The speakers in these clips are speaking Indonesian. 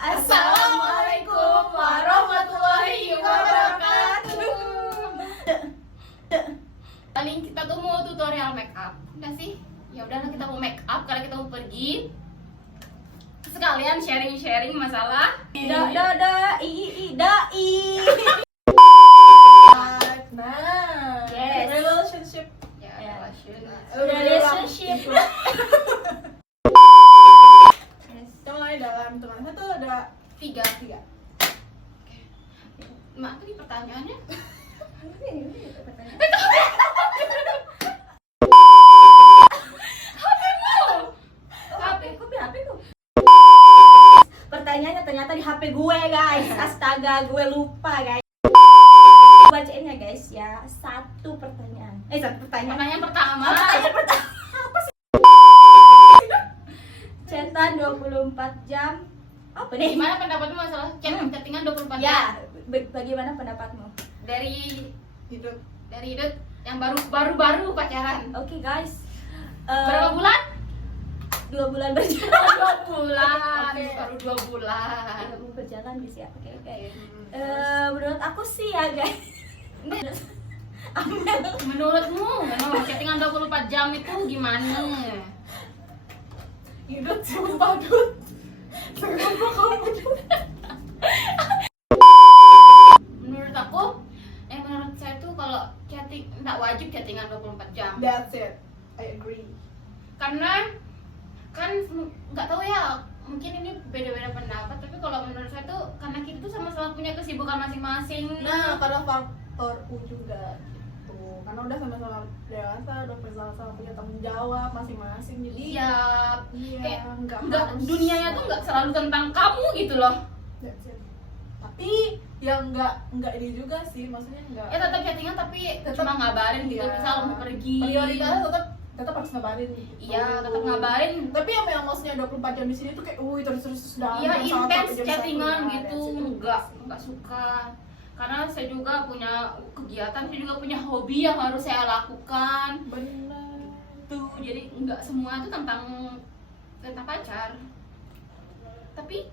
Assalamualaikum warahmatullahi wabarakatuh. Paling kita tuh mau tutorial make up, enggak sih? Ya udahlah kita mau make up karena kita mau pergi. Sekalian sharing-sharing masalah. Nah, Yes. relationship. Ya, Relationship. Yes. Kita mulai dalam hitungan satu ada Tiga. tiga. Mak, tadi pertanyaannya? Pertanyaannya ternyata di HP gue guys. Astaga, gue lupa guys. Bacain ya guys ya. Satu pertanyaan. Satu pertanyaan. Pertanyaan pertama. Apa sih? Chatan 24 jam. Apa nih? Gimana pendapatmu masalah chattingan 24 jam? Ya, bagaimana pendapatmu? Dari Hidup. Idut yang baru pacaran. Oke guys. Berapa bulan? 2 bulan berjalan. 2 bulan. Oke. Baru 2 bulan. Mau berjalan guys ya. Oke. Menurut aku sih ya guys. Menurutmu, chattingan 24 jam itu gimana? Hidup sumpah Dut. Kenapa kamu Dut? Menurut saya tuh kalau chatting nggak wajib chattingan 24 jam. That's it. I agree. Karena kan nggak tahu ya, mungkin ini beda-beda pendapat, tapi kalau menurut saya tuh karena kita tuh sama-sama punya kesibukan masing-masing. Nah, karena faktor U juga gitu. Karena udah sama-sama dewasa, udah sama-sama punya tanggung jawab masing-masing. Jadi Iya, kayak nggak harus dunianya tuh nggak selalu tentang kamu gitu loh. That's it. Tapi yang nggak ini juga sih, maksudnya nggak. Ya tetap chattingan tapi Tetap- cuma ngabarin gitu, iya. misal mau pergi. Prioritasnya tetap harus ngabarin gitu. Iya, tetap ngabarin. Tapi yang maksudnya 24 jam di sini tuh kayak terus Iya, jam satu intens sampai jam chattingan satu. gitu, nggak suka. Karena saya juga punya kegiatan, saya juga punya hobi yang harus saya lakukan. Benar. Tuh, jadi nggak semua itu tentang pacar. Tapi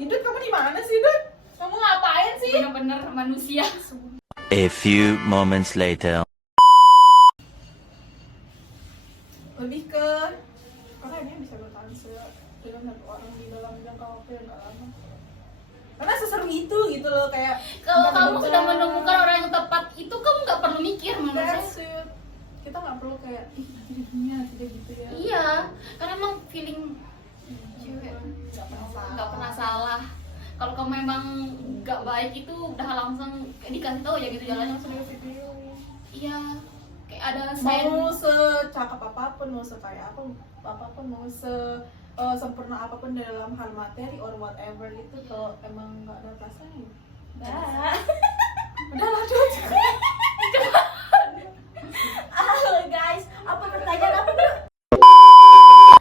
Idut, kamu di mana sih, Dut? Kamu ngapain sih? bener-bener manusia. A few moments later. Lebih ke makanya bisa bertahan dengan satu orang di dalam jangka waktu yang gak lama. Karena seseru itu gitu loh, kayak Kalau kamu bener-bener sudah menemukan orang yang tepat, itu kamu nggak perlu mikir menurut saya. that's it. Kita nggak perlu kayak nanti di dunia tidak gitu ya. Iya, karena emang feeling cewek nggak pernah salah. Kalau kamu emang nggak baik itu udah langsung dikasih tahu aja gitu jalannya. Langsung di video. Iya, kayak ada sign. Mau secakap apapun, mau sekaya apapun, mau sempurna apapun dalam hal materi or whatever itu, kalau emang nggak ada perasaan ya udah lanjut. Halo guys, apa pertanyaan apa dulu?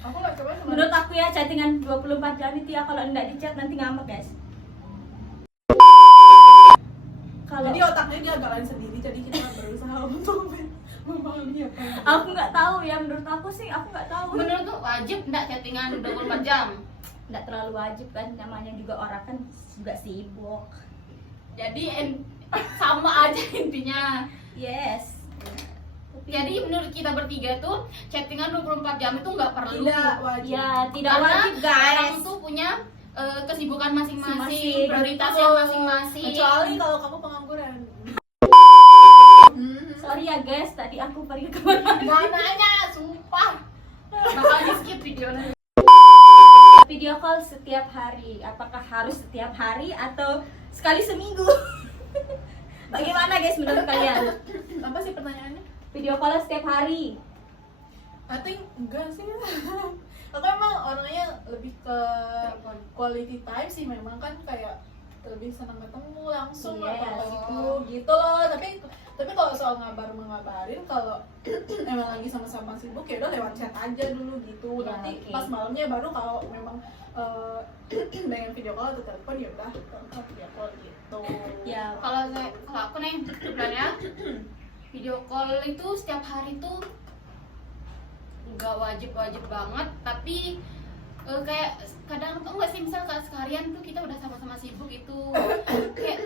Aku nggak coba sama Menurut aku ya chattingan 24 jam itu ya kalau enggak di chat nanti ngambek guys. Kalau jadi otaknya dia agak lain sendiri, jadi kita berusaha untuk memahami apa yang aku nggak tahu ya, menurut aku sih aku nggak tahu. Menurutku wajib nggak chattingan 24 jam? Nggak terlalu wajib kan, namanya juga orang kan juga sibuk. Jadi sama aja intinya. Yes. Jadi menurut kita bertiga tuh chattingan 24 jam itu nggak perlu. tidak wajib. Ya tidak Karena wajib orang guys. tuh punya kesibukan masing-masing, Masing-masing. prioritasnya Betul. masing-masing. Kecuali kalau kamu pengangguran. Sorry ya guys, tadi aku pergi kemana? Nggak nanya, sumpah. Bakal di skip videonya. Video call setiap hari. Apakah harus setiap hari atau sekali seminggu? Bagaimana guys menurut kalian? Apa sih pertanyaannya? Video call setiap hari. I think enggak sih. Aku emang orangnya lebih ke quality time sih, memang kan kayak lebih senang ketemu langsung Yes. atau gitu loh. Tapi kalau soal mengabarin, kalau emang lagi sama-sama sibuk ya udah lewat chat aja dulu gitu. Ya, Nanti oke. pas malamnya baru kalau memang pengen video call atau telepon ya udah video call gitu. Ya, Kalau aku nih sebenarnya video call itu setiap hari tuh nggak wajib banget, tapi kayak kadang tuh nggak sih, misal seharian tuh kita udah sama-sama sibuk itu kayak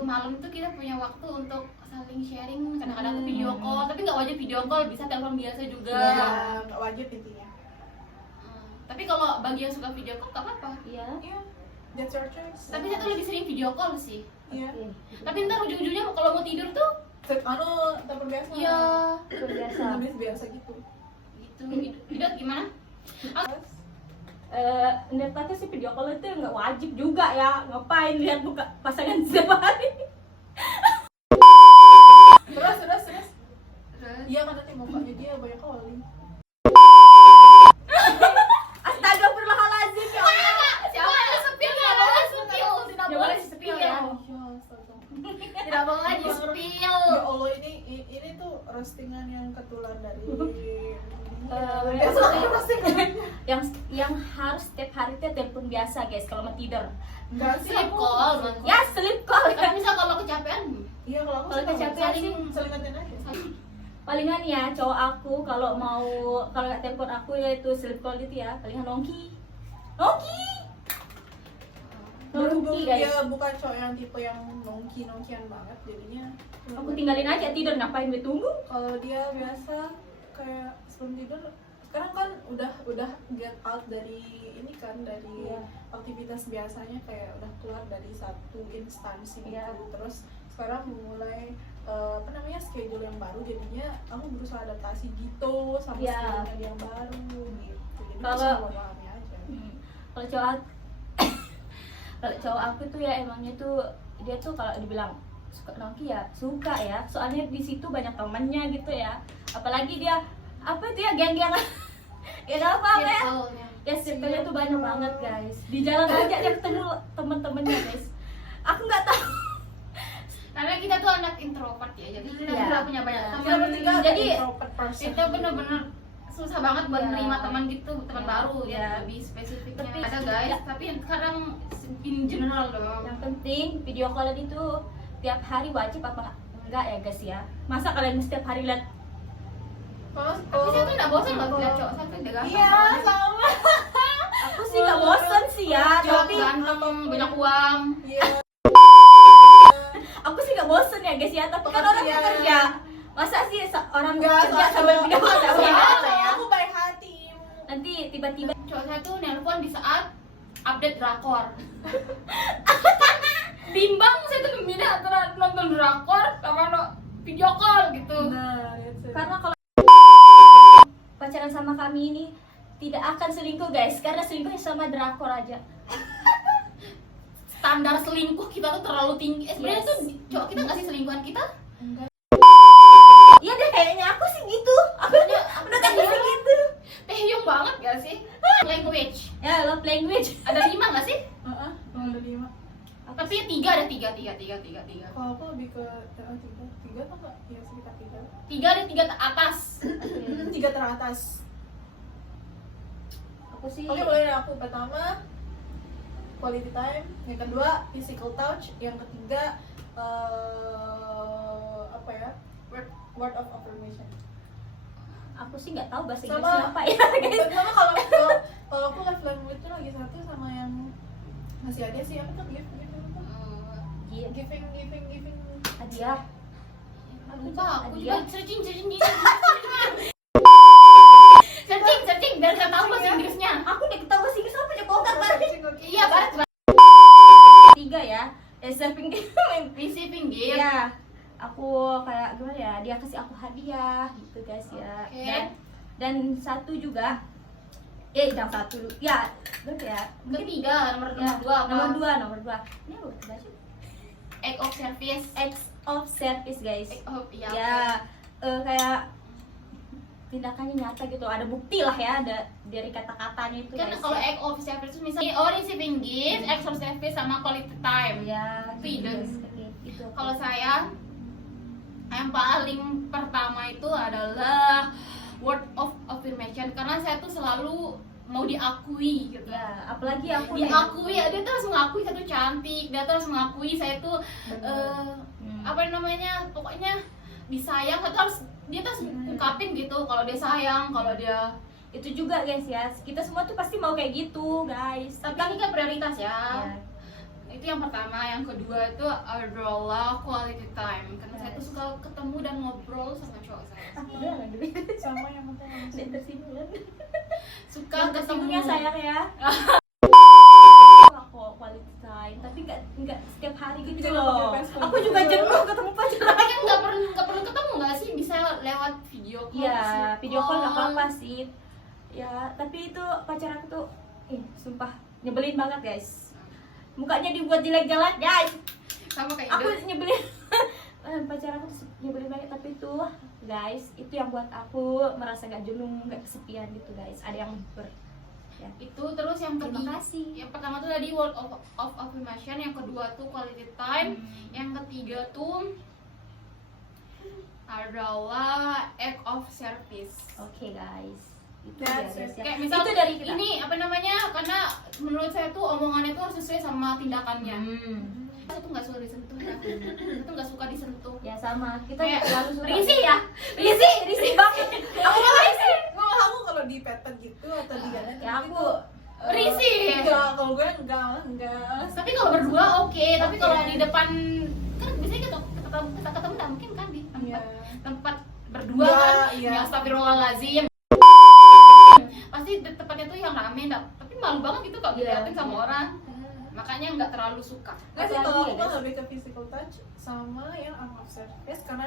malam tuh kita punya waktu untuk saling sharing, kadang-kadang tuh video call, tapi nggak wajib video call, bisa telepon biasa juga. Ya, nggak wajib intinya. Tapi kalau bagi yang suka video call nggak apa-apa. Iya. Iya, that's your choice. Tapi saya tuh lebih sering video call sih. Iya. Oke. Tapi ntar ujung-ujungnya kalau mau tidur tuh Telepon biasa. ya Biasa. Nulis biasa gitu. gitu. Hidup gimana? Menurut aku sih video call itu nggak wajib juga ya, ngapain lihat muka pasangan setiap hari. Terus. Terus Iya kan nanti mukanya dia banyak calling. Astagfirullahaladzim ya Allah. siapa yang sepil? Tidak boleh sepil, tidak Jangan boleh sepil sepil ya. Ya, astaga. Tidak boleh di spill. Ya Allah, ini tuh roastingan yang ketulan dari yang harus setiap hari itu telepon biasa guys kalau mau tidur. enggak sih Sleep aku. call, maksudnya. Ya sleep call Tapi kan. misal kalau kecapean, Iya kalau aku Kalau suka kecapean saling sih- selingatin aja. Palingan ya cowok aku kalau nggak telepon aku ya itu sleep call gitu ya, palingan nongki. Berhubung Nongki guys. dia bukan cowok yang tipe yang nongkian banget, jadinya Aku tinggalin aja tidur, ngapain gue tunggu? kalau dia biasa kayak sebelum tidur. Sekarang kan udah get out dari ini kan, dari Iya. aktivitas biasanya, kayak udah keluar dari satu instansi Iya. gitu. Terus sekarang mulai schedule yang baru, jadinya kamu berusaha adaptasi gitu sama Iya. schedule yang baru gitu. Jadi Kalau- bisa memahami aja. Kalau cowok aku, kalau cowok aku tuh ya emangnya tuh dia tuh kalau dibilang suka nongki ya suka ya, soalnya di situ banyak temannya gitu ya, apalagi dia apa itu ya geng-geng ya apa ya, ya circle-nya tuh banyak banget guys, di jalan aja dia ketemu temen-temennya guys. Aku nggak tahu. karena kita tuh anak introvert ya, jadi kita Iya. nggak punya banyak Iya. teman. Kita bertiga jadi introvert person. Kita bener-bener susah banget buat Iya. nerima teman gitu, teman Iya. baru Iya. ya, lebih spesifiknya. Tapi- Ada guys, ya. tapi kadang in general dong. Yang penting video callan itu tiap hari wajib apa enggak ya guys ya? Masa kalian setiap hari lihat? Tapi saya tuh nggak bosan loh lihat cowok satu udah ganteng. Iya, sama. Aku sih nggak bosen sih ya, Cowok tapi ganteng, banyak uang. Iya. aku sih nggak bosen ya guys ya, tapi kan orang Pekerja. bekerja. Masa sih orang Enggak, bekerja sambil video call nggak soalnya bisa ya? aku baik hati. Nanti tiba-tiba Cowok saya tuh nelpon di saat update drakor. Bimbang saya tuh memilih antara nonton drakor sama video call gitu. Nah, itu. karena kalau pacaran sama kami ini tidak akan selingkuh guys, karena selingkuhnya sama drakor aja. Standar selingkuh kita tuh terlalu tinggi. Sebenarnya Yes. tuh cowok kita nggak sih selingkuhan kita? Enggak. Iya deh kayaknya aku sih gitu. Aku udah kan sih gitu. Taehyung banget gak sih? Language. Ya love language. Ada 5 gak sih? Heeh, ada 5. Tapi 3 ada 3. Kalau aku lebih ke 3 atau enggak? Ya sekitar 3. 3 ada 3 atas. 3 teratas. Aku sih Oke, mulai dari aku. Pertama, quality time. Yang kedua, physical touch. Yang ketiga, apa ya? Word of affirmation. aku sih nggak tahu bahasa Sama- Inggrisnya apa ya guys. Sama kalau aku love language tuh lagi satu sama yang masih ada sih, apa tuh gift gitu. Iya, Giving. hadiah. Lupa, aku Hadiah. juga searching biar kita tahu bahasa Inggrisnya. Aku udah ketahui bahasa Inggris apa ya bongkar tadi. Iya, barat 3 ya. Receiving receiving gift. ya. Aku kayak gimana ya? Dia kasih aku hadiah gitu guys ya. Oke. Dan satu juga yang satu ya berapa ya? Ketiga, nomor Ya, 2 apa? nomor dua. Ini apa baca? Act of service. Acts of service guys. Act of iya. Ya kayak tindakannya nyata gitu, ada bukti lah ya, ada dari kata-katanya itu Kan guys, kalau ya. act of service itu misalnya receiving gift, act of service sama quality time. Ya Itu ide. guys, kayak gitu. Kalau saya yang paling pertama itu adalah word of affirmation, karena saya tuh selalu mau diakui gitu. Ya apalagi aku Diakui ya, dia tuh harus mengakui saya tuh cantik, dia tuh harus mengakui saya tuh apa namanya, pokoknya disayang. Dia tuh harus ungkapin gitu kalau dia sayang, kalau dia itu juga guys ya, kita semua tuh pasti mau kayak gitu guys. Tapi ini kan prioritas ya. Ya. Itu yang pertama. Yang kedua itu adalah quality time. Karena saya tuh suka ketemu dan ngobrol sama cowok saya. Udah lah dulu. Sama yang penting Udah tersinggung. Suka Yang ketemu tersinggung ya sayang ya. Aku quality time, tapi nggak setiap hari gitu Jangan loh. pakai Facebook. Aku juga jenuh ketemu pacar. Tapi kan nggak perlu ketemu nggak sih? Bisa lewat video call. Iya, sih. video call nggak apa-apa sih. Ya, tapi itu pacar aku tuh, sumpah nyebelin banget guys. Mukanya dibuat jelek-jelek guys. Sama kayak Aku itu. nyebelin. Pacar aku tuh nyebelin banget, tapi itu guys, itu yang buat aku merasa nggak jenuh, nggak kesepian gitu guys. Ada yang ya. Itu terus yang Terima ketiga. kasih. Yang pertama tuh tadi word of affirmation, yang kedua tuh quality time, yang ketiga tuh adalah act of service. Oke guys. Itu That's ya, guys, it. ya. Kayak misal itu dari kita. ini apa namanya? Karena menurut saya tuh omongannya tuh harus sesuai sama tindakannya. Aku tuh nggak suka disentuh ya. Aku tuh nggak suka disentuh. Ya sama, kita Kayak selalu suka. risih ya. Risih banget. Aku nggak risih. aku kalau di pepet gitu atau di jalan Ya aku Risih. enggak, kalau gue enggak. Tapi kalau berdua oke, tapi Oke. kalau di depan kan biasanya kita ketemu nggak mungkin kan di Iya. tempat berdua Iya, kan. iya. Ya astagfirullahaladzim. Pasti tempatnya tuh yang rame, tapi malu banget gitu kalau Iya, diliatin sama iya. orang. Makanya nggak terlalu suka. Nggak sih, Apalagi kalau ya, aku guys? lebih ke physical touch sama yang act of service, karena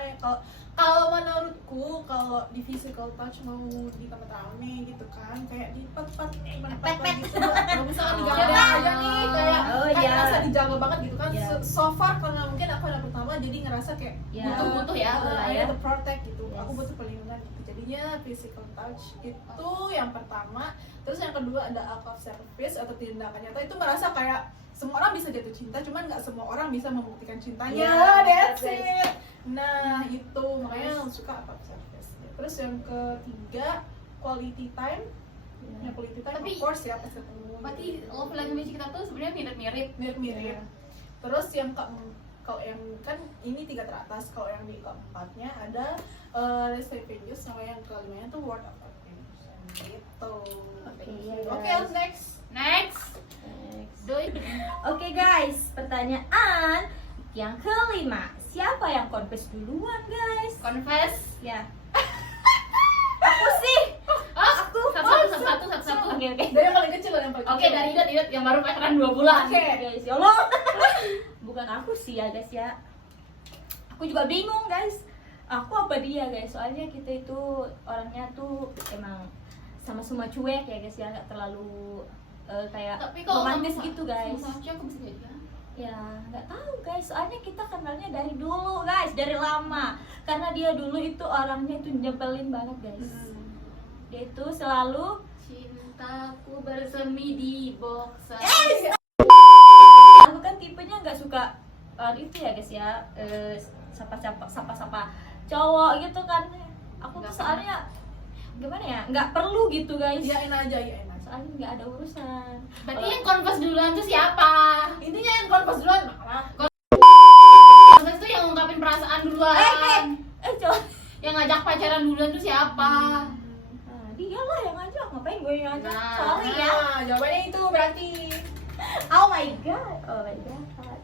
kalau menurutku kalau di physical touch mau di tempat rame gitu kan, kayak di tempat gitu, kalau misalkan dijaga Oh. aja nih, kayak Oh, kayak iya. ngerasa dijaga banget gitu kan. Iya. So far karena mungkin aku anak pertama jadi ngerasa kayak Ya. Butuh ya, I ya. need to protect gitu. Yes. Aku butuh perlindungan gitu. Jadinya physical touch itu yang pertama. Terus yang kedua ada act of service atau tindakan nyata. Itu merasa kayak semua orang bisa jatuh cinta, cuman nggak semua orang bisa membuktikan cintanya. Ya, That's guys. it. Nah itu makanya suka act of service. Terus yang ketiga quality time. Ya quality time Tapi- of course ya pas ketemu. Berarti love language kita tuh sebenarnya mirip-mirip. Mirip-mirip. Terus yang kalau yang kan ini 3 teratas, kalau yang di keempatnya ada reciprocity sama yang kelimanya tuh word of affirmation gitu. Oke, ya, Oke, guys. next. Next. Doi. Oke guys, pertanyaan yang kelima. Siapa yang confess duluan guys? Confess. Ya. Aku sih. Oh, Aku. satu. Oke. Dari yang paling kecil yang paling Oke, kecil. dari Idat yang baru pacaran 2 bulan. Oke. Guys, ya Allah. Bukan aku sih ya guys ya. Aku juga bingung guys. Aku apa dia guys? Soalnya kita itu orangnya tuh emang sama-sama cuek ya guys ya, nggak terlalu kayak Tapi kalau romantis sama- gitu guys. sama cewek aku bisa jadi ya. Ya nggak tahu guys, soalnya kita kenalnya dari dulu guys, dari lama. Karena dia dulu itu orangnya itu nyebelin banget guys. Dia itu selalu Cintaku bersemi di boxer. aku kan tipenya nggak suka itu ya guys ya, sapa-sapa cowok gitu kan. Aku tuh Nggak soalnya gimana ya, nggak perlu gitu guys. Iyain aja, iyain aja. Soalnya nggak ada urusan. Berarti yang confess duluan tuh siapa? Intinya yang confess duluan malah. Confess tuh yang ngungkapin perasaan duluan. Cowok. Yang ngajak pacaran duluan tuh siapa? Nah, dia lah yang ngajak, ngapain gue yang ngajak? Nah. Sorry ya. Nah, jawabannya itu berarti Oh my god, oh my god.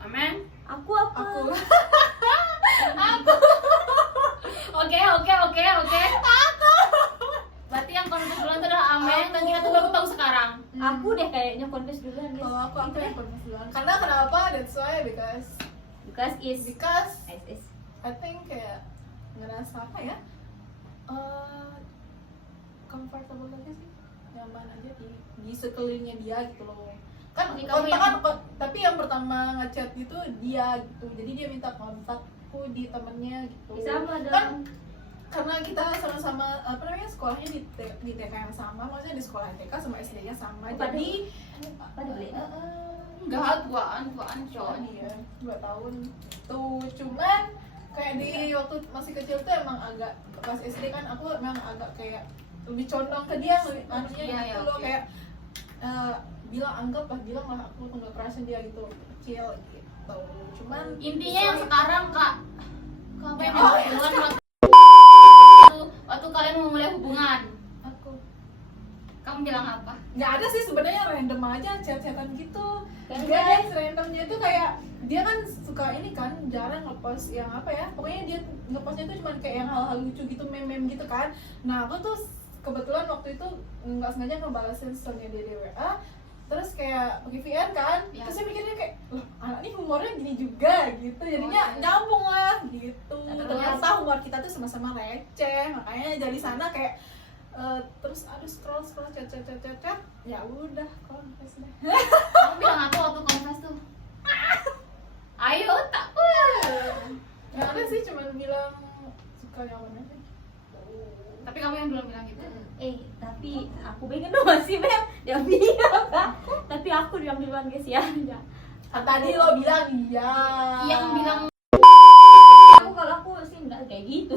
Amen. Aku apa? aku. Oke. Berarti yang confess duluan tuh adalah Amen dan kita tuh baru tahu sekarang. Aku deh kayaknya confess duluan guys. Kalau aku yang confess duluan. Karena kenapa? That's why because Because is I think kayak ngerasa apa ya, comfortable aja sih, nyaman aja di sekelilingnya dia gitu loh. Kan Oke, kamu kontak tapi yang pertama ngechat itu dia gitu, jadi dia minta kontakku di temennya gitu. sama Kan dong. karena kita sama-sama apa namanya sekolahnya di TK yang sama, maksudnya di sekolah TK sama SD-nya sama, Pada- jadi pada beli. Enggak, tuaan cowok. Iya, 2 tahun tuh. Cuman kayak di waktu masih kecil tuh emang agak pas SD kan aku emang agak kayak lebih condong ke dia, manusia Iya, gitu iya, loh, oke. kayak bilang lah aku tuh nggak kerasin dia gitu kecil gitu. Cuman Intinya yang sekarang Kak apa yang Oh, hubungan waktu kalian memulai hubungan. aku Kamu bilang apa? Nggak ada sih sebenarnya, random aja chat-chatan gitu. Random Guys, randomnya itu kayak dia kan suka ini kan jarang ngepost yang apa ya, pokoknya dia ngepostnya tuh cuma kayak yang hal-hal lucu gitu, meme-meme gitu kan. Nah aku tuh kebetulan waktu itu nggak sengaja ngebalasin story-nya dia di WA, terus kayak pakai VN kan, Ya. terus saya mikirnya kayak, loh anak ini humornya gini juga gitu, jadinya Oh, iya. nyambung lah gitu. Tapi Ternyata humor kita tuh sama-sama receh, makanya dari sana kayak terus aduh scroll chat, ya udah confess deh. Kamu bilang apa waktu confess tuh? Ayo tak Nggak ada sih, cuma bilang suka yang mana aja. Tapi kamu yang belum bilang gitu. Tapi aku pengen dong masih Mel yang bilang Kak. Tapi aku yang duluan guys ya. Tadi lo bilang iya. Yang bilang Kalau aku sih nggak kayak gitu.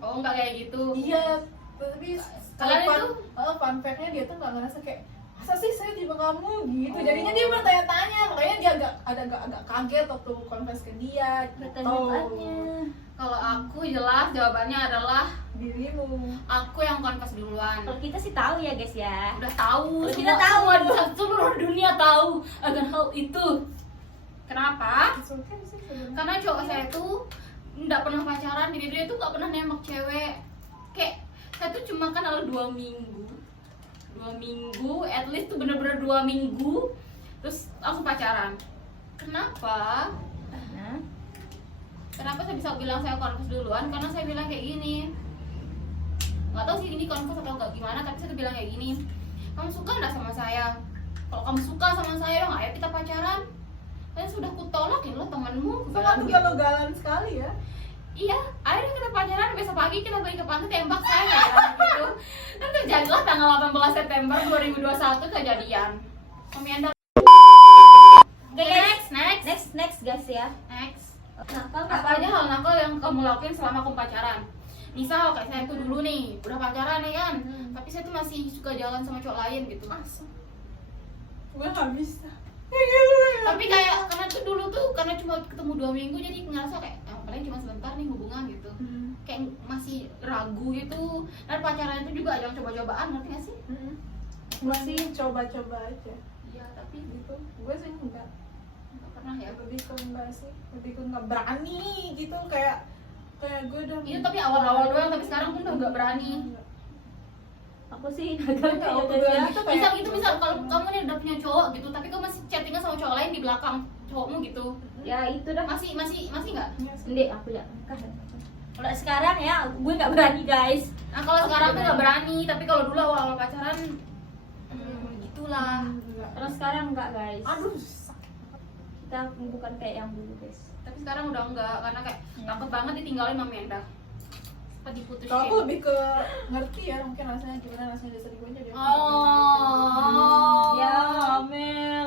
oh enggak kayak gitu. Iya, tapi Kalian itu? fun fact-nya dia tuh nggak ngerasa kayak masa sih saya tiba kamu gitu. Jadinya dia bertanya-tanya, makanya dia agak kaget waktu confess ke dia. Pertanyaannya. Kalau aku jelas jawabannya adalah Dirimu. aku yang confess duluan. Kalau kita sih tahu ya guys ya. Udah tahu, Kita semua- tahu. semua di seluruh dunia tahu akan hal itu. Kenapa? It's okay sih sebenarnya. Karena cowok saya tuh nggak pernah pacaran, jadi dia tuh nggak pernah nembak cewek. Kayak saya tuh cuma kenal 2 minggu, at least tuh bener-bener 2 minggu, terus langsung pacaran. Kenapa? Nah, Kenapa saya bisa bilang saya confess duluan? Karena saya bilang kayak gini. Nggak tahu sih ini confess atau nggak gimana, tapi saya tuh bilang kayak gini. Kamu suka nggak sama saya? Kalau kamu suka sama saya, ayo kita pacaran. Saya sudah kutolakin loh temanmu. Sangat galau-galan sekali ya. Iya, ayo kita pacaran, besok pagi kita pergi ke pantai tembak saya gitu. Dan terjadilah tanggal 18 September 2021 kejadian. Om Yanda. Oke, next guys ya. Next. Nakal Apa aja hal nakal yang kamu lakuin selama kamu pacaran? Misal kayak saya tuh dulu nih, udah pacaran nih kan, tapi saya tuh masih suka jalan sama cowok lain gitu. Gue nggak bisa. Tapi kayak karena tuh dulu tuh karena cuma ketemu 2 minggu jadi ngerasa kayak paling cuma sebentar nih hubungan gitu. Kayak masih ragu gitu. Dan pacaran itu juga jangan coba-cobaan, ngerti gak sih? Masih coba-coba aja Iya, tapi gitu. Gue sih enggak. nggak pernah ya. Lebih ke enggak sih, lebih ke nggak berani gitu, kayak gue udah. Itu tapi awal-awal doang, tapi sekarang pun udah nggak berani. Aku sih Gue nakal nggak kayak waktu guys dua ya. gitu Misal kayak. gitu, misal kalau kamu nih udah punya cowok gitu, tapi kamu masih chattingan sama cowok lain di belakang cowokmu gitu, Ya itu dah. masih nggak? Iya sih. Ndek, aku ya. Kalau sekarang ya, gue nggak berani guys. Nah kalau Aku sekarang tuh berani. nggak berani, tapi kalau dulu awal-awal pacaran, gitulah. Enggak. Kalau sekarang nggak guys. Aduh, sakit. Kita bukan kayak yang dulu guys. Tapi sekarang udah enggak, karena kayak Iya. takut banget ditinggalin sama Menda. Apa diputusin? Kalau aku lebih ke ngerti ya, mungkin rasanya gimana rasanya dari gue jadi. Oh. Ya, Mel.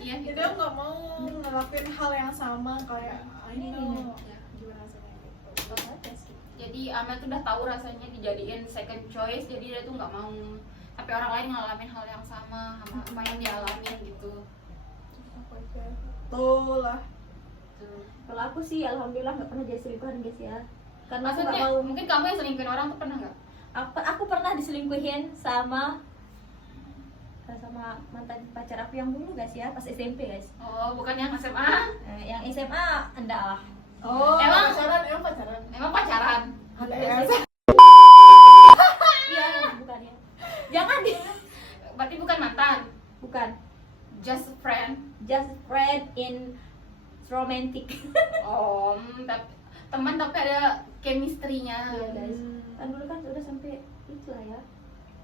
Iya Jadi gitu. aku nggak mau ngelakuin hal yang sama kayak I know gimana rasanya gitu. Jadi Amel tuh udah tahu rasanya dijadiin second choice, jadi dia tuh nggak mau sampai orang lain ngalamin hal yang sama apa yang dia alamin gitu. Aku aja. Tuh lah. Tuh. Kalau aku sih alhamdulillah nggak pernah jadi selingkuhan guys ya. Karena aku nggak Maksudnya mau. mungkin kamu yang selingkuhin orang tuh pernah nggak? Aku pernah diselingkuhin sama mantan pacar aku yang dulu guys ya, pas SMP guys. Oh, bukan yang SMA? Yang SMA enggak lah. Oh, Emang- pacaran. Emang pacaran? Ada Iya, ya. Iya, bukan ya. Jangan di. Berarti bukan mantan, Bukan. just a friend. Just friend in romantic. Oh, tapi teman tapi ada chemistry-nya. Iya guys. Kan dulu kan udah sampai itu lah ya.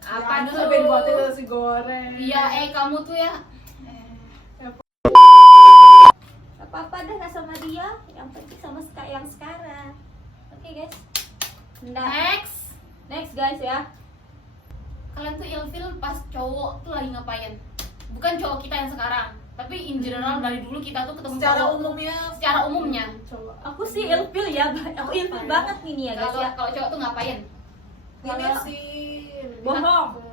Apa itu tuh? sampai buatin nasi goreng. Iya, kamu tuh ya. Apa-apa dah nggak sama dia, yang penting sama yang sekarang. Oke guys. Nah, next guys ya. Kalian tuh ilfil pas cowok tuh lagi ngapain? Bukan cowok kita yang sekarang, tapi in general dari dulu kita tuh ketemu Secara cowok tuh umumnya. secara umumnya. Coba. Aku sih ilfil ya, aku ilfil Apa ya? banget nih ya guys Kalau ya. kalau cowok tuh ngapain? Ini Kalau- sih. lebih Bohong. ke-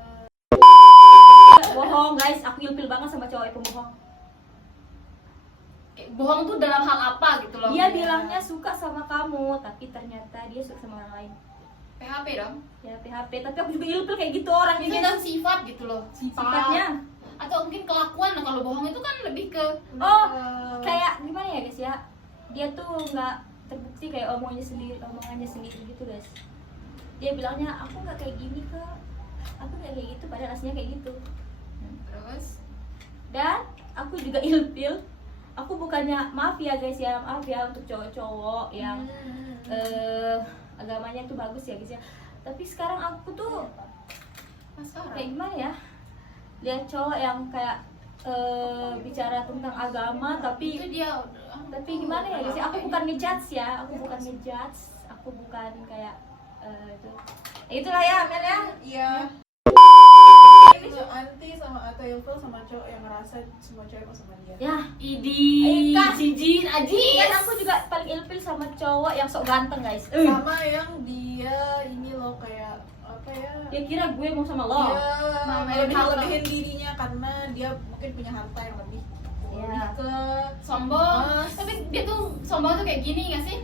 Bohong guys, aku ilfil banget sama cowok yang pembohong. Kayak bohong tuh dalam hal apa gitu loh? Dia bilangnya suka sama kamu, tapi ternyata dia suka sama orang lain. PHP dong. Ya PHP, tapi aku juga ilfil kayak gitu orangnya Itu guys. kan sifat gitu loh. Sifatnya. Atau mungkin kelakuan. Nah, kalau bohong itu kan lebih ke Oh, kayak gimana ya guys ya? Dia tuh nggak terbukti kayak omongannya sendiri gitu guys. Dia bilangnya aku nggak kayak gini kak, aku nggak kayak gitu, padahal aslinya kayak gitu. terus Dan aku juga ilfil. Aku bukannya maaf ya guys ya, maaf ya untuk cowok-cowok yang agamanya tuh bagus ya guys ya. Tapi sekarang aku tuh kayak gimana ya? Lihat cowok yang kayak bicara tentang agama tapi itu dia gimana ya guys ya? Aku bukan ngejudge ya, aku bukan ngejudge, aku bukan kayak itu. Itulah ya Mel ya. Iya. Ini tuh anti sama atau ilfil sama cowok yang ngerasa semua cewek mau sama dia. Ya, Idi, Kak. Cijin, Aji. kan aku juga paling ilfil sama cowok yang sok ganteng guys. Sama yang dia ini loh kayak apa ya? Dia kira gue mau sama lo. Dia lebih-lebihin dirinya karena dia mungkin punya harta yang lebih. Iya. Lebih ke Sombong. Mas. Tapi dia tuh sombong tuh kayak gini nggak sih?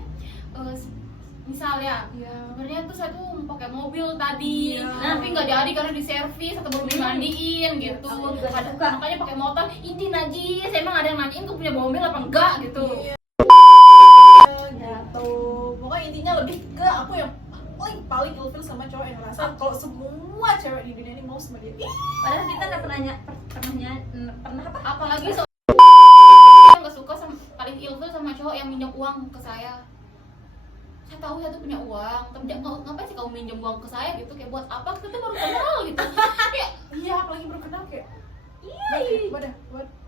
Misalnya, Iya. sebenarnya tuh saya tuh mau pakai mobil tadi, Iya. tapi nggak jadi karena diservis atau belum dimandiin gitu. Aku juga suka. Makanya pakai motor. Ini Najis, emang ada yang nanyain tuh punya mobil apa enggak gitu. Iya. Gitu. Pokoknya intinya lebih ke aku yang paling ilfil sama cowok yang ngerasa kalau semua cewek di dunia ini mau sama dia. Padahal kita nggak pernah apa? Apalagi nggak suka sama, paling ilfil sama cowok yang minjem uang ke saya. Saya tahu saya tuh punya uang, tapi ngapain sih kamu minjem uang ke saya gitu? Kayak buat apa? Kita tuh baru kenal gitu. Kayak Iya, apalagi baru kenal kayak Iya. Wadah,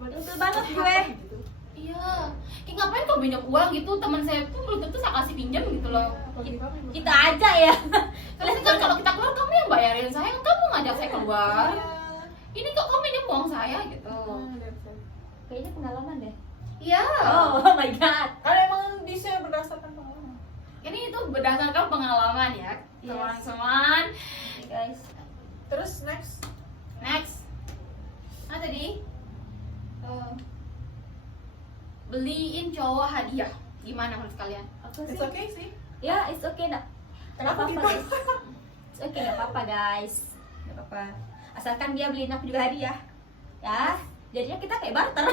Ilfil banget apa gue. gitu. iya, kayak ngapain kamu minjem uang gitu? Teman saya tuh belum tentu saya kasih pinjam gitu loh. Apalagi kamu yang Kita aja ya. Terus kan kalau kita keluar kamu yang bayarin saya, kan kamu ngajak saya keluar. Iya. Ini kok kamu minjem uang saya gitu? That's it. Kayaknya pengalaman deh. Iya. Oh my god. Karena emang di-share berdasarkan pengalaman. Ini itu berdasarkan pengalaman ya, Yes. teman-teman. Oke, guys. Terus next, Next, tadi beliin cowok hadiah. Gimana menurut kalian? Aku it's sih. okay sih. Ya, it's okay nak. Kenapa Nggak kita? apa-apa, guys. It's okay, nggak apa-apa guys. Nggak apa-apa. Asalkan dia beliin aku juga hadiah. Ya, jadinya kita kayak barter.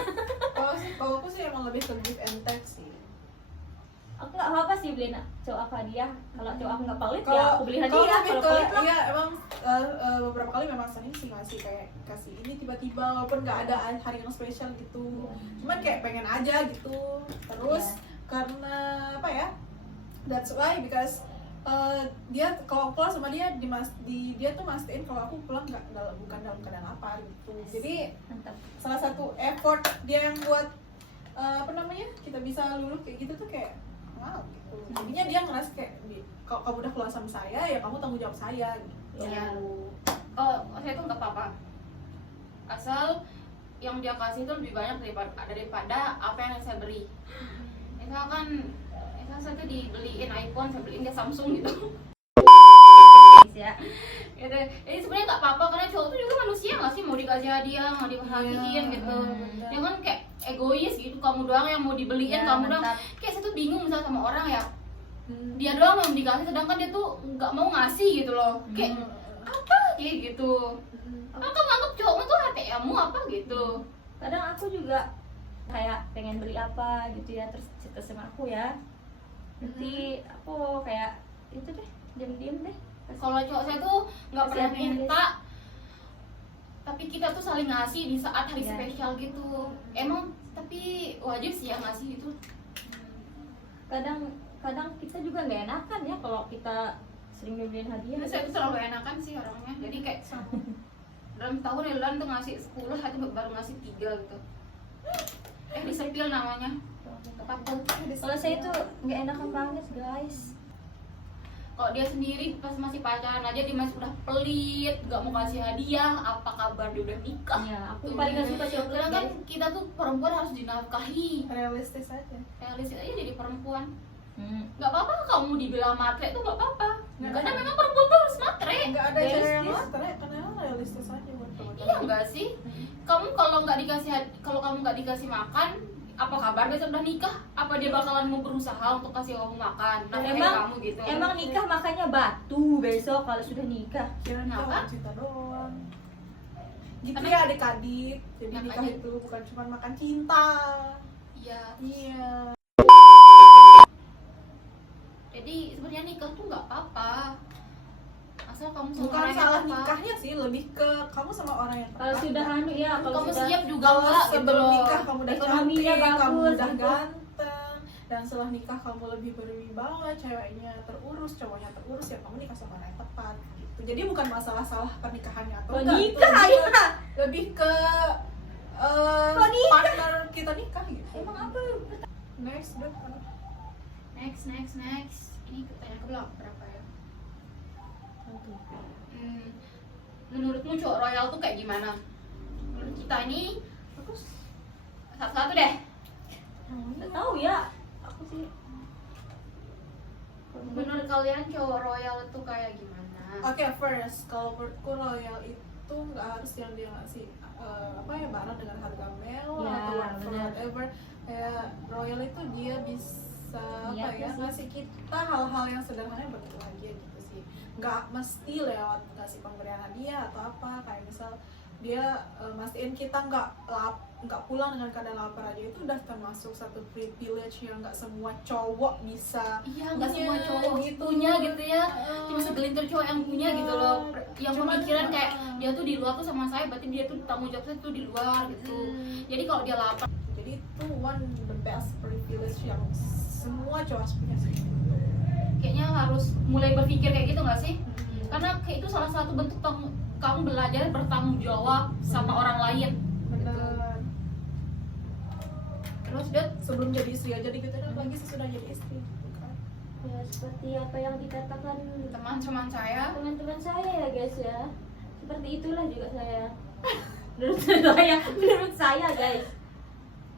Kalau aku sih emang lebih ke give and take sih. Aku nggak apa-apa sih beliin cowok aku hadiah. Kalau cowok aku nggak pelit ya Kalau aku beli kalau hadiah. lebih Kalau ke pelit lah. iya emang beberapa kali memang sering sih ngasih kayak kasih ini tiba-tiba walaupun nggak ada hari yang spesial gitu. Cuman kayak pengen aja gitu. Terus karena apa ya? That's why because dia kalau pulang sama dia dia tuh mastiin kalau aku pulang bukan dalam keadaan apa gitu. Jadi Mantap. salah satu effort dia yang buat apa namanya kita bisa luluh kayak gitu tuh kayak wow gitu. Jadinya dia ngerasa kayak kalau kamu udah keluar sama saya ya kamu tanggung jawab saya gitu. Iya. Oh, saya tuh nggak apa-apa. Asal yang dia kasih itu lebih banyak daripada apa yang saya beri. Misalkan saya tuh dibeliin iPhone, saya beliin dia Samsung gitu. Ya. Gitu. Jadi sebenarnya nggak apa-apa karena cowok tuh juga manusia nggak sih, mau dikasih hadiah, mau diperhatiin Iya, gitu. benar. Jangan kayak egois gitu, kamu doang yang mau dibeliin, Ya, kamu doang. mantap. Kayak saya tuh bingung misal sama orang ya, dia doang yang dikasih sedangkan dia tuh nggak mau ngasih gitu loh. Kayak apa kayak gitu. Apa kamu anggap cowokmu tuh HTM-mu apa gitu? Kadang aku juga kayak pengen beli apa gitu ya, terus cerita sama aku ya. Nanti aku kayak itu deh, diam-diam deh. Kalau cowok saya tuh nggak Kasih pernah hadiah, guys. minta, tapi kita tuh saling ngasih di saat hari Iya. spesial gitu. Emang tapi wajib sih ya ngasih itu. Kadang kita juga nggak enakan ya kalau kita sering dibeliin hadiah. Saya tuh selalu enakan sih orangnya. Jadi kayak dalam tahun Elan tuh ngasih 10, saya tuh baru ngasih 3 gitu. Disepil namanya. Apa? Kalau saya itu nggak enakan banget guys. Kalau dia sendiri pas masih pacaran aja dia masih udah pelit, nggak mau kasih hadiah. Apa kabar dia udah nikah? Ya, aku paling nggak suka cowok pelit, Karena kan guys. kita tuh perempuan harus dinafkahi. Realistis aja. Realistis aja jadi perempuan. Hmm. Nggak apa-apa kamu dibilang matre itu nggak apa-apa. Nggak Karena ada. memang perempuan tuh harus matre. Nggak ada cewek yang Realistis. matre karena realistis aja buat teman-teman. Iya nggak sih? Kamu kalau kamu nggak dikasih makan, apa kabar besok udah nikah? Apa dia bakalan mau berusaha untuk kasih kamu makan? Nafkahin kamu gitu. Emang nikah makanya batu besok kalau sudah nikah. Kira nikah Kenapa? bukan cinta doang. Gitu Karena- ya adik-adik. Jadi Makanya- nikah itu bukan cuma makan cinta. Iya. Iya. Jadi sebenarnya nikah tuh nggak apa-apa. Asal kamu sama Bukan orang yang salah tepat. nikahnya sih, lebih ke kamu sama orang yang tepat. Kalau sudah anu ya, kalau Kamu sudah siap juga Kalau enggak gitu sebelum loh. nikah kamu udah Ekonominya cantik, kamu bagus, udah gitu. ganteng, dan setelah nikah kamu lebih berwibawa, ceweknya terurus, cowoknya terurus, ya kamu nikah sama orang yang tepat. Gitu. Jadi bukan masalah salah pernikahannya atau Oh, enggak, nikah lebih, ya. lebih ke partner kita nikah gitu. Emang apa? Next, udah. Next. Ini pertanyaan ke berapa ya? Menurutmu cowok royal tuh kayak gimana? Menurut kita ini satu-satu deh. Nggak tahu ya. Aku sih. Menurut kalian cowok royal itu kayak gimana? Oke, first, kalau menurutku royal itu nggak harus yang dia ngasih barang dengan harga mewah Ya, atau benar. whatever. Kayak royal itu dia bisa Niatnya sih. ngasih kita hal-hal yang sederhana yang berbahagia gitu sih. Nggak mesti lewat ngasih pemberian hadiah atau apa. Kayak misal dia mastiin kita nggak pulang dengan keadaan lapar aja, itu udah termasuk satu privilege yang nggak semua cowok bisa. Iya, nggak punya semua cowok gitu. punya gitu ya. Cuma segelintir cowok yang punya gitu loh. Yang Cuman, pemikiran kayak dia tuh di luar tuh sama saya, berarti dia tuh tanggung jawabnya tuh di luar gitu. Jadi kalau dia lapar, Jadi itu one the best privilege yang semua cowok harus punya sih. kayaknya harus mulai berpikir kayak gitu nggak sih? Karena kayak itu salah satu bentuk kamu belajar bertanggung jawab sama orang lain. Benar. Terus Dot, Sebelum jadi istri aja digituin, apalagi sesudah jadi istri. Bukan. Ya seperti apa yang dikatakan teman-teman saya, teman-teman saya ya guys ya. Seperti itulah juga saya. menurut saya guys.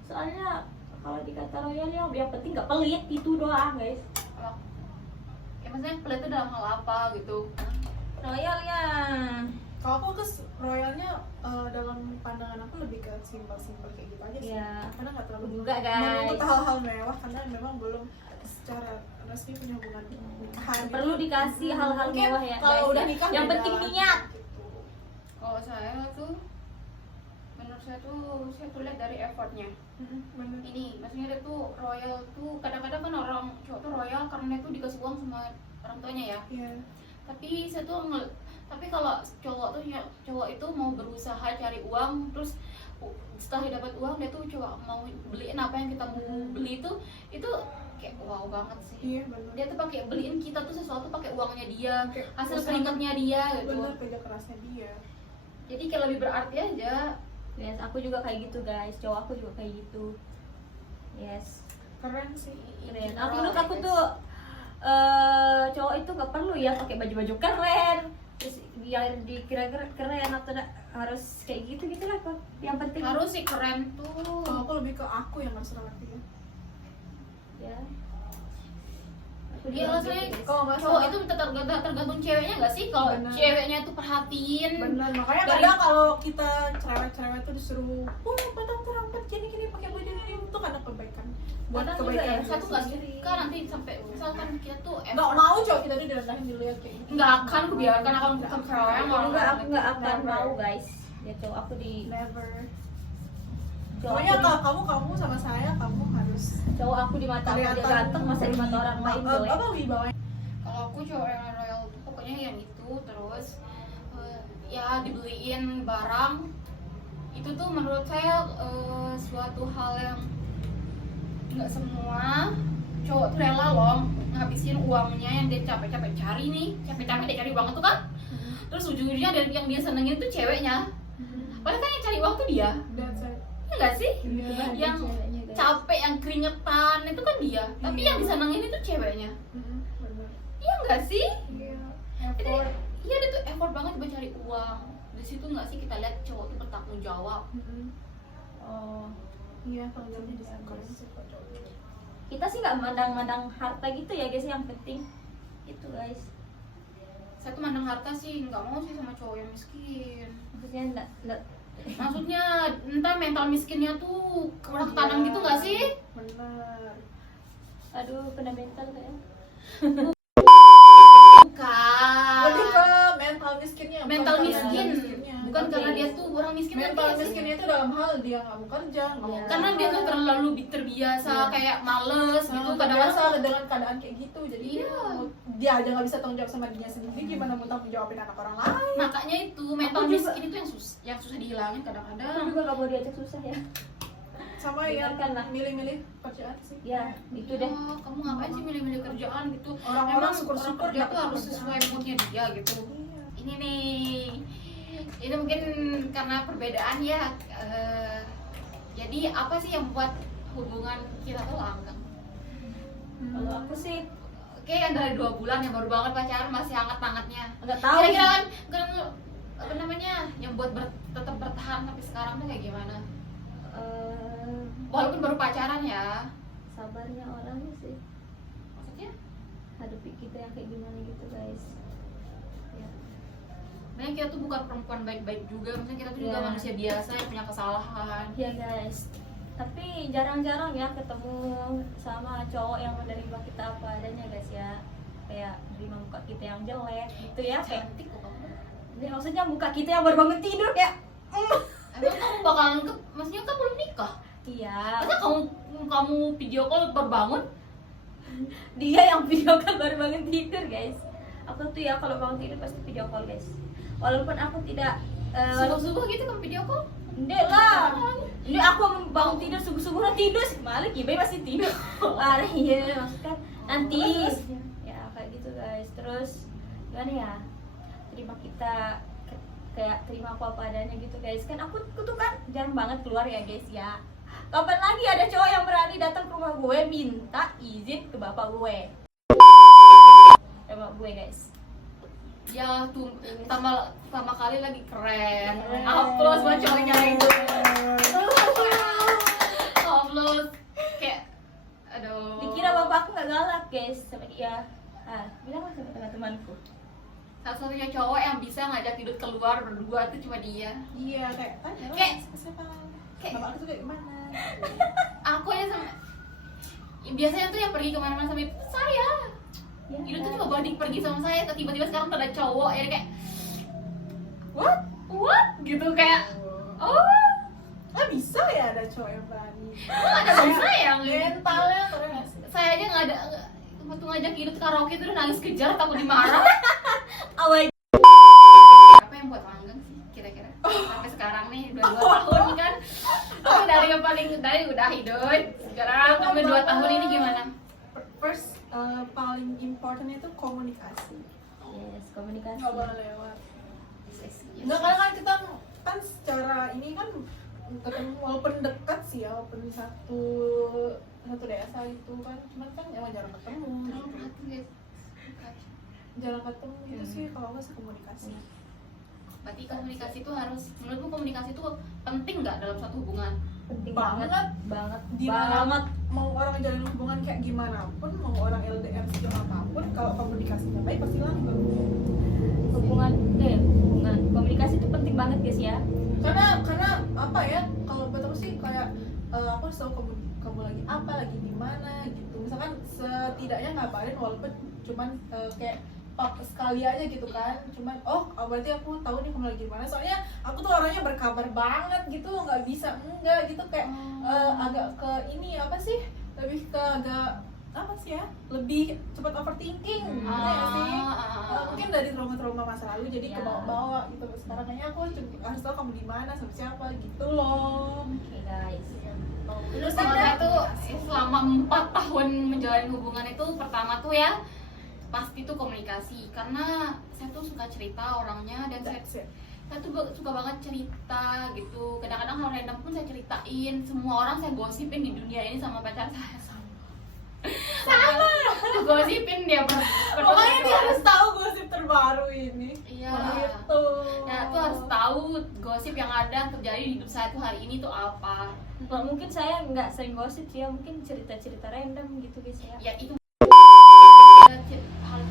Soalnya kalau dikata royal ya yang penting nggak pelit itu doang guys. ya maksudnya pelit itu dalam hal apa gitu? Royal ya. Kalau aku royalnya dalam pandangan aku lebih ke simpel-simpel kayak gitu aja sih. Iya. Karena nggak terlalu Juga, guys. menuntut hal-hal mewah karena memang belum secara resmi punya hubungan nikahan. Perlu dikasih hal-hal Mungkin mewah ya kalau guys, udah ya. nikah Yang beda penting lagi, niat. gitu. Kalau saya tuh, menurut saya tuh lihat dari effortnya. Bener. Ini maksudnya dia tuh royal tuh kadang-kadang kan orang cowok tuh royal karena dia tuh dikasih uang sama orang tuanya ya. Iya. Tapi kalau cowok itu mau berusaha cari uang, terus setelah dia dapat uang dia tuh coba mau beliin apa yang kita mau beli itu kayak wow banget sih. Iya benar. Dia tuh pakai beliin kita tuh sesuatu pakai uangnya dia, Kayak hasil usaha. keringatnya dia gitu. Bener, kerja kerasnya dia. Jadi kayak lebih berarti aja. Yes, aku juga kayak gitu guys. Cowok aku juga kayak gitu. Yes. Keren sih. Keren. Aku menurut aku tuh cowok itu gak perlu ya pakai baju-baju keren, terus biar dikira keren atau harus kayak gitu lah kok. Yang penting Harus sih keren tuh. Kalau aku lebih ke aku yang harus rapi ya. ya. Aku Iya, juga maksudnya gitu, guys. Kalau nggak cowok salah- itu tergantung ceweknya nggak sih? Kalau Bener. ceweknya tuh perhatiin. Benar, makanya Dari- kadang kalau kita cerewet-cerewet tuh disuruh padang terampet gini apa kayak begini itu karena kebaikan. Buat Kadang juga kebaikan ya, diri Satu nggak sendiri. suka nanti sampai misalkan kita tuh Nggak mau cowok kita tuh direndahin dilihat kayak gitu. nggak akan kubiarkan akan bukan cewek Enggak, aku nggak akan Never. mau guys. Ya cowok aku di Never. cowok Pokoknya aku, kalau kamu sama saya kamu harus cowok aku di mata aku dia ganteng masa di mata orang lain apa jelek. wibawanya. Kalau aku cowok yang royal tuh pokoknya yang itu terus ya dibeliin barang itu tuh menurut saya suatu hal yang nggak semua cowok tuh rela loh ngabisin uangnya yang dia capek-capek cari nih, capek-capek dia cari uang itu kan, terus ujung-ujungnya dan yang dia senengin tuh ceweknya, padahal kan yang cari uang tuh dia, That's it. ya nggak sih? Iya. Yang Ceweknya, guys. capek, yang keringetan itu kan dia, tapi Iya. yang disenengin itu ceweknya, Benar. iya nggak sih? Iya. Jadi, Effort. iya dia tuh effort banget buat cari uang. Di situ nggak sih kita lihat cowok tuh bertanggung jawab. Oh. Iya, kalau jawabnya di sana sih kok cowok. Kita sih nggak mandang-mandang harta gitu ya guys, yang penting itu guys. Saya tuh mandang harta sih nggak mau sih sama cowok yang miskin. Maksudnya Maksudnya entah mental miskinnya tuh kurang tanam gitu nggak sih? Bener. Aduh, kena mental kayak. Bukan. Lebih ke mental miskinnya. bukan Mental karena miskin. miskinnya. Bukan Oke. karena dia tuh orang miskin Mental tapi miskinnya itu dalam hal dia nggak mau kerja, nggak mau Iya. karena dia tuh terlalu terbiasa Iya. kayak males gitu kadang kadang-kadang dengan keadaan kayak gitu, jadi Iya. dia aja nggak bisa tanggung jawab sama dirinya sendiri, gimana mau tanggung jawabin anak orang lain? makanya itu mental Aku juga- miskin itu yang susah dihilangin Aku kadang-kadang. juga gak mau diajak susah ya. Sama yang Dengarkan lah. milih-milih kerjaan sih. Ya, itu Ya, deh. kamu ngapain sih milih-milih kerjaan gitu? Orang-orang Memang syukur-syukur orang kerja dapat tuh harus pekerjaan. sesuai moodnya dia gitu. Iya. Ini nih, ini mungkin karena perbedaan ya. Jadi apa sih yang membuat hubungan kita tuh langgeng? Kalau aku sih Oke, yang dari 2 bulan yang baru banget pacaran masih hangat-hangatnya. nggak tahu. Kira-kira kan apa namanya yang buat tetap bertahan sampai sekarang tuh kayak gimana? Walaupun baru pacaran ya. Sabarnya orangnya sih. Maksudnya? Hadapi kita yang kayak gimana gitu guys. Ya. Sebenarnya kita tuh bukan perempuan baik-baik juga, maksudnya kita tuh juga Iya. manusia biasa yang punya kesalahan. Ya guys. Tapi jarang-jarang ya ketemu sama cowok yang menerima kita apa adanya guys ya. Kayak menerima muka kita yang jelek gitu ya. Kayak Cantik kok kamu. ini maksudnya muka kita yang baru bangun tidur kayak. Emang kamu bakalan maksudnya kan belum nikah. Iya. Masa kamu video call baru bangun? Dia yang video call baru bangun tidur guys. Aku tuh ya kalau bangun tidur pasti video call guys. Walaupun aku tidak Subuh-subuh gitu kamu video call? Ndek lah. Ini aku bangun tidur subuh-subuh udah tidur sih. Malah Kibai masih tidur. Parah iya maksudnya nanti. Ya kayak gitu guys. Terus gimana ya? Terima kita kayak terima aku apa adanya gitu guys. Kan aku tuh kan jarang banget keluar ya guys ya. Kapan lagi ada cowok yang berani datang ke rumah gue minta izin ke bapak gue? Bapak gue guys. Ya tuh pertama kali lagi keren. Keren. Upload buat cowoknya itu. Upload kayak aduh. Dikira bapakku nggak galak guys sama dia. Bilang lah sama teman-temanku. Satu-satunya cowok yang bisa ngajak Didut keluar berdua itu cuma dia. Iya, kayak tanya lah, Kayak- siapa? kayak- Bapak aku tuh kayak gimana? Aku ya sama biasanya tuh yang pergi kemana-mana sama itu saya. Ya, Didut tuh cuma balik pergi sama saya, tiba-tiba sekarang ada cowok ya kayak what gitu kayak oh Bisa ya ada cowok yang berani. emang ada bang saya yang Mentalnya keren gak sih? saya aja nggak ada waktu ngajak Didut karaoke itu udah nangis kejar takut dimarah. awal Apa yang buat langgeng sih kira-kira sampai sekarang nih udah 2 tahun kan. Kamu dari yang paling dari udah hidup sekarang kamu 2 tahun ini gimana? First, paling important itu komunikasi. yes komunikasi. Nggak boleh lewat. Yes. Enggak, karena kan kita kan secara ini kan ketemu walaupun dekat sih ya, walaupun satu desa itu kan, cuman kan emang jarang ketemu. Kalau perhatian guys, Jarang ketemu itu sih kalau nggak sih komunikasi. berarti komunikasi itu harus menurutmu komunikasi itu penting nggak dalam suatu hubungan? Penting Banget. banget Gimana banget. mau orang jalin hubungan kayak gimana pun, mau orang LDR sejauh apapun, kalau komunikasinya baik pasti langgeng. Hubungan komunikasi itu penting banget guys ya. Karena apa ya, kalau buat aku sih kayak aku harus tahu kamu lagi apa, lagi di mana gitu. Misalkan setidaknya ngabarin walaupun cuman kayak pop sekali aja gitu kan, cuman berarti aku tahu nih kamu lagi di mana. Soalnya aku tuh orangnya berkabar banget gitu, nggak bisa enggak gitu kayak agak ke ini apa sih, lebih ke agak apa sih ya, lebih cepat overthinking gitu ya sih. Mungkin dari trauma-trauma masa lalu jadi Ya. kebawa-bawa gitu. Sekarang kayaknya aku harus tahu kamu di mana sama siapa gitu loh. Oke guys. Terus Kalau saya tuh selama 4 tahun menjalani hubungan itu pertama tuh ya pasti tuh komunikasi karena saya tuh suka cerita orangnya dan saya tuh suka banget cerita gitu. Kadang-kadang hal random pun saya ceritain, semua orang saya gosipin di dunia ini sama pacar saya sama gosipin dia Pokoknya dia harus tahu gosip terbaru ini. iya Gitu. ya tuh harus tahu gosip yang ada terjadi di hidup saya tuh hari ini tuh apa. Mungkin saya nggak sering gosip sih ya, mungkin cerita-cerita random gitu guys ya. Ya itu hal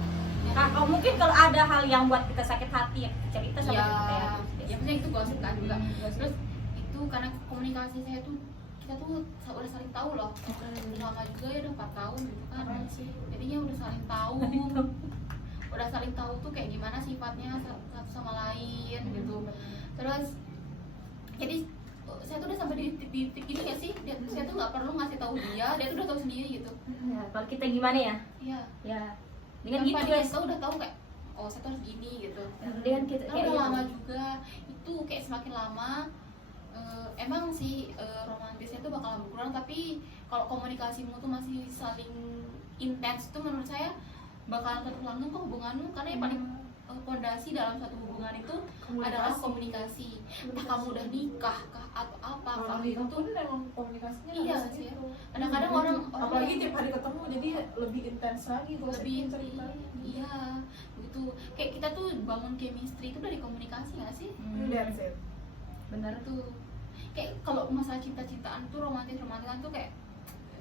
Kalau mungkin kalau ada hal yang buat kita sakit hati ya cerita sama ya kita ya. ya maksudnya itu gosip kan juga. Gosip. Terus itu karena komunikasi saya tuh kita tuh udah saling tahu loh, udah lama juga ya, udah 4 tahun gitu kan, jadinya udah saling tahu, udah saling tahu tuh kayak gimana sifatnya satu sama lain gitu. Terus jadi saya tuh udah sampai di titik ini gak sih, saya tuh nggak perlu ngasih tahu dia tuh udah tahu sendiri gitu. Ya, kalau kita gimana ya? Iya, Ya dengan tanpa gitu dia guys. tahu udah tahu kayak oh saya tuh harus gini gitu. Dengan kita Karena kayak udah gitu. lama juga itu kayak semakin lama emang sih romantisnya tuh bakalan berkurang, tapi kalau komunikasimu tuh masih saling intens tuh menurut saya bakalan tetap langgeng kok hubunganmu, karena yang paling pondasi dalam satu hubungan itu adalah komunikasi. Entah kamu udah nikah kah atau apa Orang itu nikah pun emang komunikasinya iya harus sih ya. gitu. Kadang-kadang orang Apalagi tiap hari ketemu jadi lebih intens lagi lebih gosipin, cerita. iya gitu. Kayak kita tuh bangun chemistry itu dari komunikasi nggak sih? That's it. Bener. Tuh kayak kalau masalah cinta-cintaan tuh romantisan tuh kayak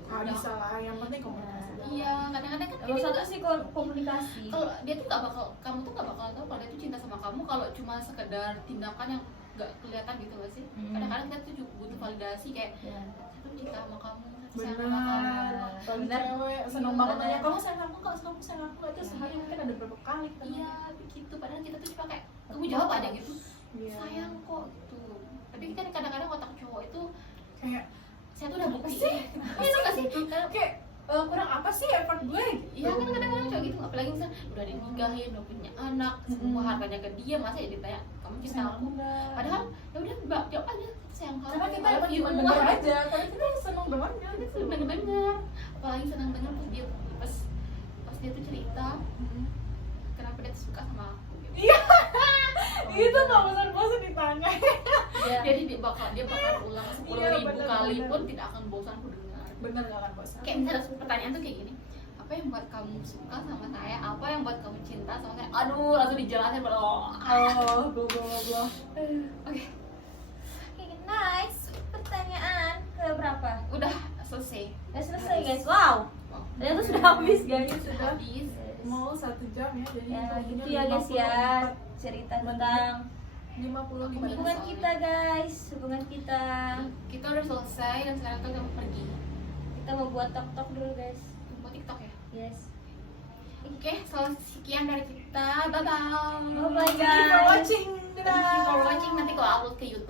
Ah, udah- bisa lah, yang penting komunikasi. iya, kadang-kadang kan Kalau ini satu juga- sih komunikasi. kalau dia tuh nggak bakal, kamu tuh nggak bakal tahu kalau dia tuh cinta sama kamu kalau cuma sekedar tindakan yang nggak kelihatan gitu nggak sih? Kadang-kadang kita tuh juga butuh validasi kayak Ya. saya tuh cinta sama kamu, saya sayang sama kamu. Benar. Kalau Benar. cewek seneng Iya, banget benar. nanya, kamu sayang aku nggak? Kamu sayang aku nggak? Itu sehari mungkin ada berapa kali kita Iya begitu, padahal kita tuh cuma kayak kamu jawab aja gitu, Iya. sayang kok gitu. Tapi kan kadang-kadang otak cowok itu Kayak saya tuh udah bukti. sih? Iya tuh nggak sih? kayak kurang apa sih effort gue? Iya kan kadang-kadang cowok gitu, apalagi misal udah dinikahin, udah punya anak, semua hartanya ke dia, masa jadi tanya kamu cinta aku? Padahal ya udah mbak jawab aja sayang kamu. Karena kita I love emang you. cuma denger aja, karena kita seneng banget Kita gitu. tuh denger, apalagi senang denger pas dia tuh cerita kenapa dia tuh suka sama aku. Gitu. Iya, itu nggak bosan-bosan ditanya. Ya. Jadi dia bakal ulang 10.000 Iya, bener, kali bener. pun tidak akan bosan aku dengar. Bener nggak kan bosan? Kayak misalnya pertanyaan tuh kayak gini, apa yang buat kamu suka sama saya, apa yang buat kamu cinta sama saya, aduh langsung dijelasin pada Oh, bla. oke, Nice. Pertanyaan ke berapa? udah selesai. Udah selesai guys. Wow. Ternyata sudah habis guys. Sudah habis. Mau 1 jam ya, jadi Ya waktunya gitu ya guys ya. 54, Cerita tentang 55 menit. hubungan kita guys. Hubungan kita. Kita udah selesai dan sekarang kita mau pergi. Kita mau buat tok-tok dulu guys. Mau TikTok ya? Yes. Oke, sekian dari kita. Bye bye. Bye bye Thank you for guys. watching. Thank you for watching. Nanti kalau upload ke YouTube